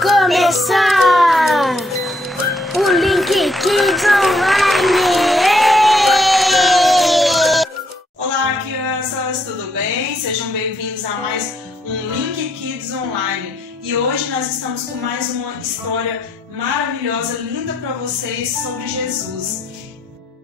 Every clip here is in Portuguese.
começar o Link Kids Online! Olá, crianças, tudo bem? Sejam bem-vindos a mais um Link Kids Online. E hoje nós estamos com mais uma história maravilhosa, linda para vocês sobre Jesus.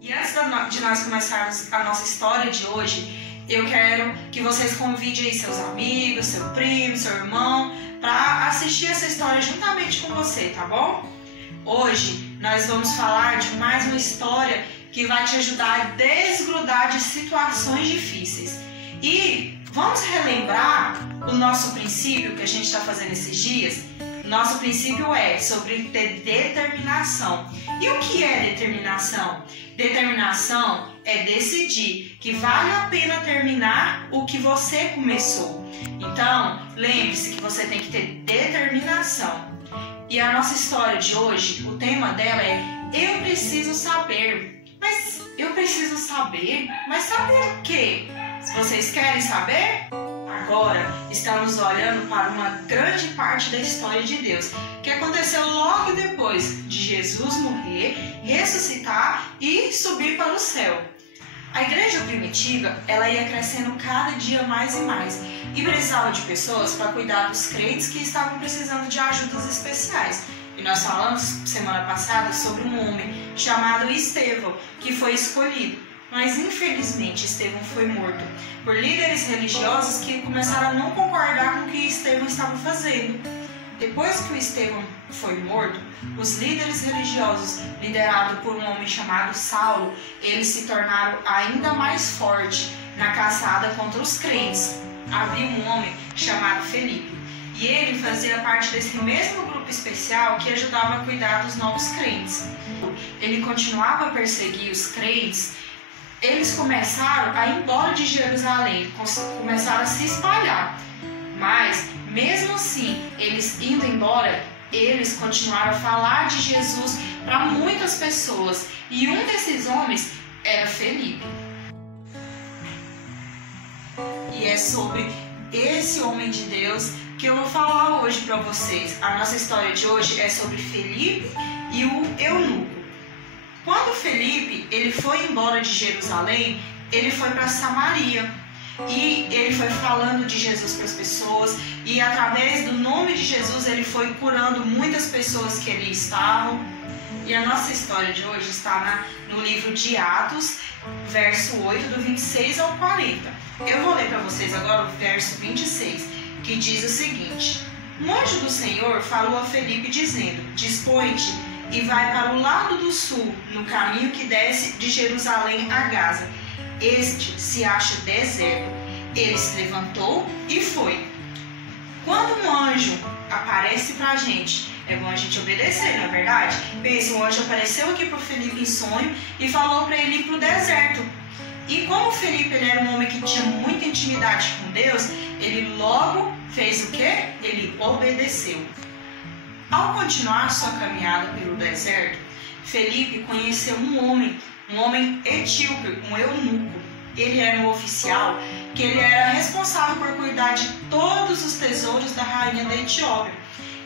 E antes de nós começarmos a nossa história de hoje, eu quero que vocês convidem aí seus amigos, seu primo, seu irmão, para assistir essa história juntamente com você, tá bom? Hoje nós vamos falar de mais uma história que vai te ajudar a desgrudar de situações difíceis. E vamos relembrar o nosso princípio que a gente está fazendo esses dias? Nosso princípio é sobre ter determinação. E o que é determinação? Determinação é decidir que vale a pena terminar o que você começou. Então, lembre-se que você tem que ter determinação. E a nossa história de hoje, o tema dela é Eu preciso saber. Mas eu preciso saber? Mas saber o quê? Se vocês querem saber? Agora estamos olhando para uma grande parte da história de Deus, que aconteceu logo depois de Jesus morrer, ressuscitar e subir para o céu. A igreja primitiva, ela ia crescendo cada dia mais e mais e precisava de pessoas para cuidar dos crentes que estavam precisando de ajudas especiais. E nós falamos semana passada sobre um homem chamado Estevão, que foi escolhido. Mas infelizmente Estevão foi morto por líderes religiosos que começaram a não concordar com o que Estevão estava fazendo. Depois que o Estevão foi morto, os líderes religiosos, liderados por um homem chamado Saulo, eles se tornaram ainda mais fortes na caçada contra os crentes. Havia um homem chamado Felipe, e ele fazia parte desse mesmo grupo especial que ajudava a cuidar dos novos crentes. Ele continuava a perseguir os crentes. Eles começaram a ir embora de Jerusalém, começaram a se espalhar. Mas, mesmo assim, eles indo embora, eles continuaram a falar de Jesus para muitas pessoas. E um desses homens era Felipe. E é sobre esse homem de Deus que eu vou falar hoje para vocês. A nossa história de hoje é sobre Felipe e o eunuco. Quando Felipe ele foi embora de Jerusalém, ele foi para Samaria e ele foi falando de Jesus para as pessoas e através do nome de Jesus ele foi curando muitas pessoas que ali estavam. E a nossa história de hoje está no livro de Atos, verso 8, do 26 ao 40. Eu vou ler para vocês agora o verso 26, que diz o seguinte: Um anjo do Senhor falou a Felipe dizendo: Dispõe-te e vai para o lado do sul, no caminho que desce de Jerusalém a Gaza. Este se acha deserto. Ele se levantou e foi. Quando um anjo aparece para a gente, é bom a gente obedecer, não é verdade? Pense, um anjo apareceu aqui para o Felipe em sonho e falou para ele ir para o deserto. E como o Felipe ele era um homem que tinha muita intimidade com Deus, ele logo fez o quê? Ele obedeceu. Ao continuar sua caminhada pelo deserto, Felipe conheceu um homem etíope, um eunuco. Ele era um oficial que ele era responsável por cuidar de todos os tesouros da rainha da Etiópia.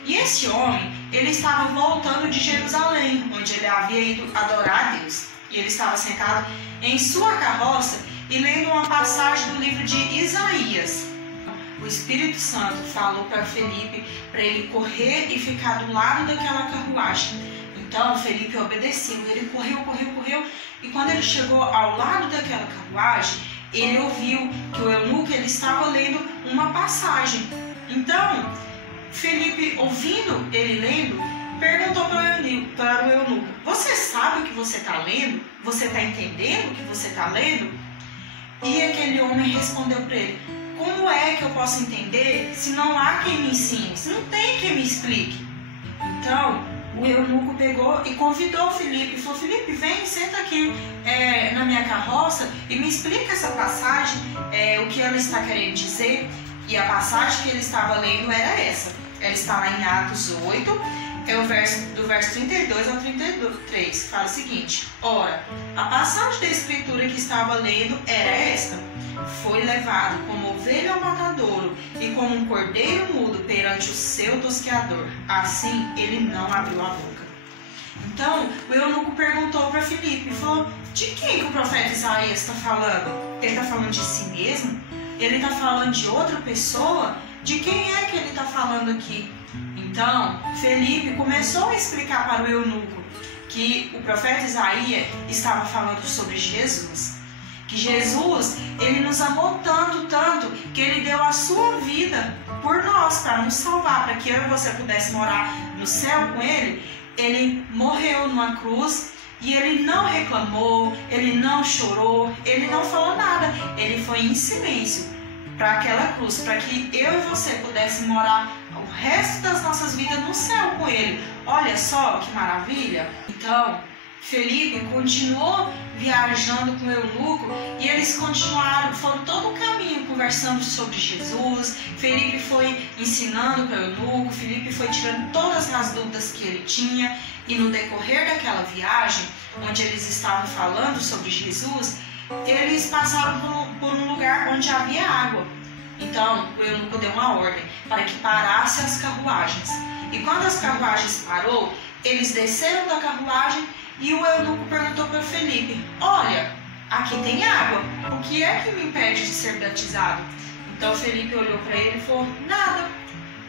E esse homem, ele estava voltando de Jerusalém, onde ele havia ido adorar a Deus. E ele estava sentado em sua carroça e lendo uma passagem do livro de Isaías. O Espírito Santo falou para Felipe para ele correr e ficar do lado daquela carruagem. Então Felipe obedeceu, ele correu e quando ele chegou ao lado daquela carruagem, ele ouviu que o eunuco ele estava lendo uma passagem. Então Felipe, ouvindo ele lendo, perguntou para o eunuco: Você sabe o que você está lendo? Você está entendendo o que você está lendo? E aquele homem respondeu para ele: Como é que eu posso entender se não há quem me ensine, se não tem quem me explique? Então, o eunuco pegou e convidou Felipe e falou: Felipe, vem, senta aqui na minha carroça e me explica essa passagem, o que ela está querendo dizer. E a passagem que ele estava lendo era essa. Ela está lá em Atos 8, do verso 32 ao 33, fala o seguinte: Ora, a passagem da escritura que estava lendo era esta: foi levado como ovelha ao matadouro e como um cordeiro mudo perante o seu tosqueador, assim ele não abriu a boca. Então, o eunuco perguntou para Filipe, falou, de quem que o profeta Isaías está falando? Ele está falando de si mesmo? Ele está falando de outra pessoa? De quem é que ele está falando aqui? Então, Filipe começou a explicar para o eunuco que o profeta Isaías estava falando sobre Jesus. Que Jesus, ele nos amou tanto, tanto, que ele deu a sua vida por nós, para nos salvar, para que eu e você pudesse morar no céu com ele. Ele morreu numa cruz e ele não reclamou, ele não chorou, ele não falou nada. Ele foi em silêncio para aquela cruz, para que eu e você pudéssemos morar o resto das nossas vidas no céu com ele. Olha só que maravilha! Então, Felipe continuou viajando com o eunuco e eles foram todo o caminho conversando sobre Jesus. Felipe foi ensinando para o eunuco, Felipe foi tirando todas as dúvidas que ele tinha, e no decorrer daquela viagem, onde eles estavam falando sobre Jesus, eles passaram por um lugar onde havia água. Então o eunuco deu uma ordem para que parasse as carruagens, e quando as carruagens parou, eles desceram da carruagem. E o eunuco perguntou para Felipe, olha, aqui tem água, o que é que me impede de ser batizado? Então Felipe olhou para ele e falou, nada,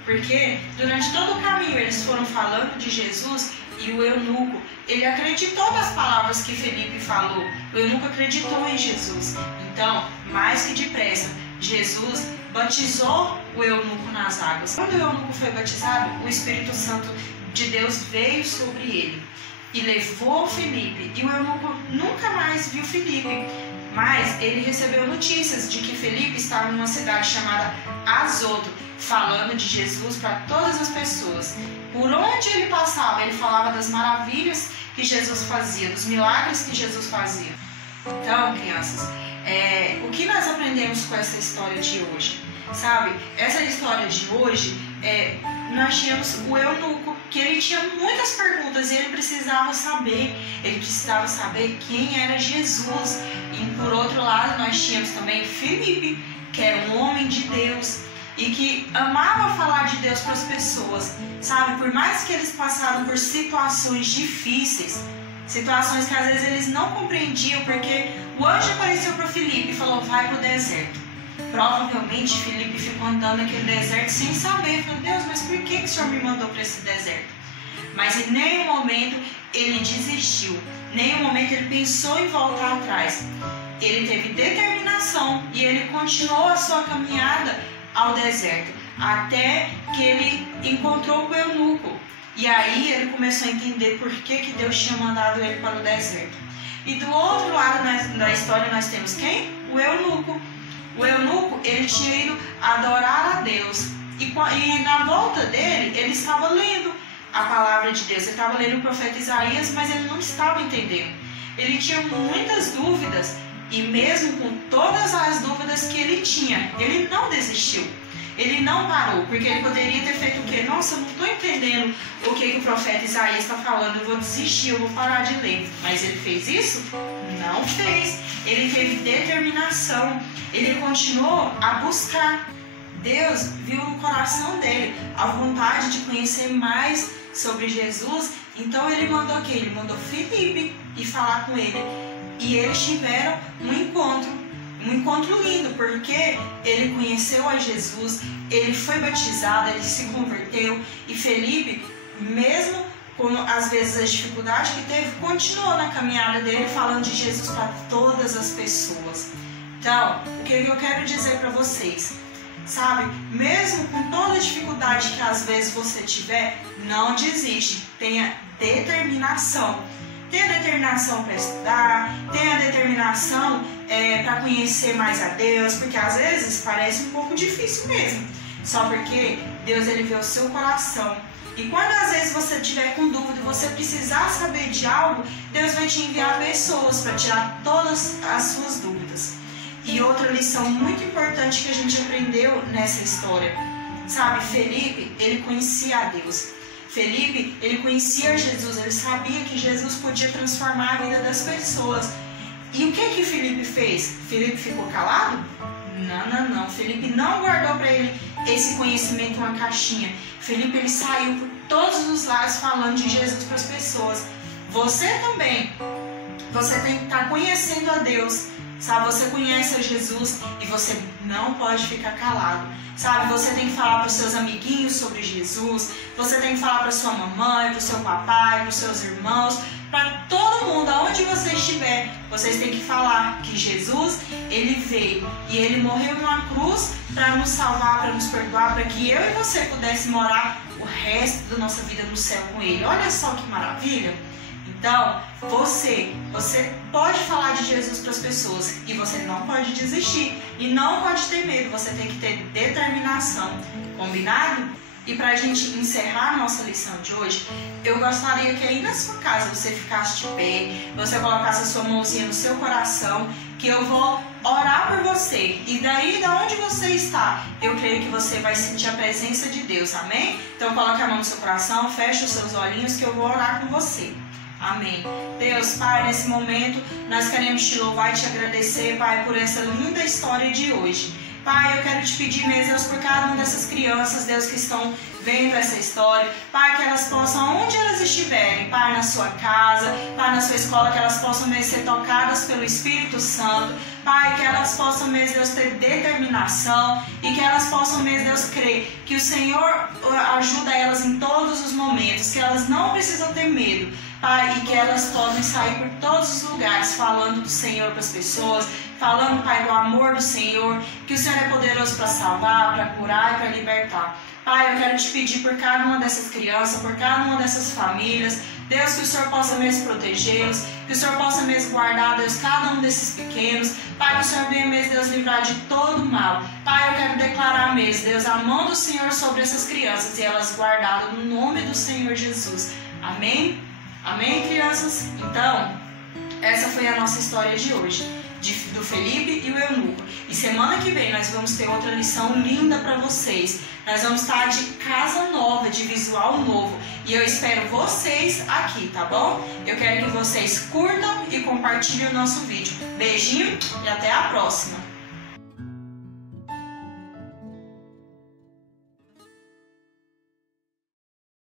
porque durante todo o caminho eles foram falando de Jesus, e o eunuco, ele acreditou nas palavras que Felipe falou, o eunuco acreditou em Jesus. Então, mais que depressa, Jesus batizou o eunuco nas águas. Quando o eunuco foi batizado, o Espírito Santo de Deus veio sobre ele e levou Felipe, e o eunuco nunca mais viu Felipe, mas ele recebeu notícias de que Felipe estava numa cidade chamada Azoto, falando de Jesus para todas as pessoas. Por onde ele passava, ele falava das maravilhas que Jesus fazia, dos milagres que Jesus fazia. Então, crianças, o que nós aprendemos com essa história de hoje? Sabe, essa história de hoje, nós tínhamos o eunuco, que ele tinha muitas perguntas e ele precisava saber quem era Jesus. E por outro lado, nós tínhamos também Felipe, que era um homem de Deus e que amava falar de Deus para as pessoas, sabe? Por mais que eles passaram por situações difíceis, situações que às vezes eles não compreendiam, porque o anjo apareceu para Felipe e falou, vai para o deserto. Provavelmente Felipe ficou andando naquele deserto sem saber, falou, Deus, mas por que o Senhor me mandou para esse deserto? Mas em nenhum momento ele desistiu, em nenhum momento ele pensou em voltar atrás. Ele teve determinação e ele continuou a sua caminhada ao deserto, até que ele encontrou o eunuco. E aí ele começou a entender por que Deus tinha mandado ele para o deserto. E do outro lado da história nós temos quem? O eunuco. O eunuco, ele tinha ido adorar a Deus. E na volta dele, ele estava lendo a palavra de Deus. Ele estava lendo o profeta Isaías, mas ele não estava entendendo. Ele tinha muitas dúvidas. E mesmo com todas as dúvidas que ele tinha, ele não desistiu. Ele não parou, porque ele poderia ter feito o quê? Nossa, eu não estou entendendo o que o profeta Isaías está falando, eu vou desistir, eu vou parar de ler. Mas ele fez isso? Não fez. Ele teve determinação, ele continuou a buscar. Deus viu no coração dele a vontade de conhecer mais sobre Jesus, então ele mandou o quê? Ele mandou Felipe ir falar com ele. E eles tiveram um encontro lindo, porque ele conheceu a Jesus, ele foi batizado, ele se converteu, e Felipe, mesmo com às vezes as dificuldades que teve, continuou na caminhada dele falando de Jesus para todas as pessoas. Então, o que eu quero dizer para vocês, sabe, mesmo com toda a dificuldade que às vezes você tiver, não desiste, tenha determinação. Tenha determinação para estudar, tenha determinação para conhecer mais a Deus, porque às vezes parece um pouco difícil mesmo, só porque Deus ele vê o seu coração. E quando às vezes você estiver com dúvida e você precisar saber de algo, Deus vai te enviar pessoas para tirar todas as suas dúvidas. E outra lição muito importante que a gente aprendeu nessa história, sabe, Felipe, ele conhecia a Deus. Felipe, ele conhecia Jesus, ele sabia que Jesus podia transformar a vida das pessoas. E o que Felipe fez? Felipe ficou calado? Não. Felipe não guardou para ele esse conhecimento em uma caixinha. Felipe, ele saiu por todos os lados falando de Jesus para as pessoas. Você também. Você tem que estar conhecendo a Deus, sabe? Você conhece a Jesus e você não pode ficar calado, sabe? Você tem que falar para os seus amiguinhos sobre Jesus. Você tem que falar para sua mamãe, para o seu papai, para os seus irmãos, para todo mundo, aonde você estiver. Vocês têm que falar que Jesus, ele veio e ele morreu numa cruz para nos salvar, para nos perdoar, para que eu e você pudéssemos morar o resto da nossa vida no céu com ele. Olha só que maravilha! Então, você pode falar de Jesus para as pessoas e você não pode desistir e não pode ter medo. Você tem que ter determinação, combinado? E para a gente encerrar a nossa lição de hoje, eu gostaria que aí na sua casa você ficasse de pé, você colocasse a sua mãozinha no seu coração, que eu vou orar por você. E daí, da onde você está, eu creio que você vai sentir a presença de Deus, amém? Então coloque a mão no seu coração, feche os seus olhinhos que eu vou orar com você. Amém. Deus, Pai, nesse momento nós queremos te louvar e te agradecer, Pai, por essa linda história de hoje. Pai, eu quero te pedir mesmo, Deus, por cada uma dessas crianças, Deus, que estão vendo essa história, Pai, que elas possam, onde elas estiverem, Pai, na sua casa, Pai, na sua escola, que elas possam mesmo ser tocadas pelo Espírito Santo, Pai, que elas possam mesmo, Deus, ter determinação e que elas possam mesmo, Deus, crer que o Senhor ajuda elas em todos os momentos, que elas não precisam ter medo, Pai, e que elas podem sair por todos os lugares falando do Senhor para as pessoas, falando, Pai, do amor do Senhor, que o Senhor é poderoso para salvar, para curar e para libertar. Pai, eu quero te pedir por cada uma dessas crianças, por cada uma dessas famílias, Deus, que o Senhor possa mesmo protegê-los, que o Senhor possa mesmo guardar, Deus, cada um desses pequenos. Pai, que o Senhor venha mesmo, Deus, livrar de todo o mal. Pai, eu quero declarar mesmo, Deus, a mão do Senhor sobre essas crianças e elas guardadas no nome do Senhor Jesus. Amém? Amém, crianças? Então, essa foi a nossa história de hoje, do Felipe e o eunuco. E semana que vem nós vamos ter outra lição linda para vocês. Nós vamos estar de casa nova, de visual novo. E eu espero vocês aqui, tá bom? Eu quero que vocês curtam e compartilhem o nosso vídeo. Beijinho e até a próxima!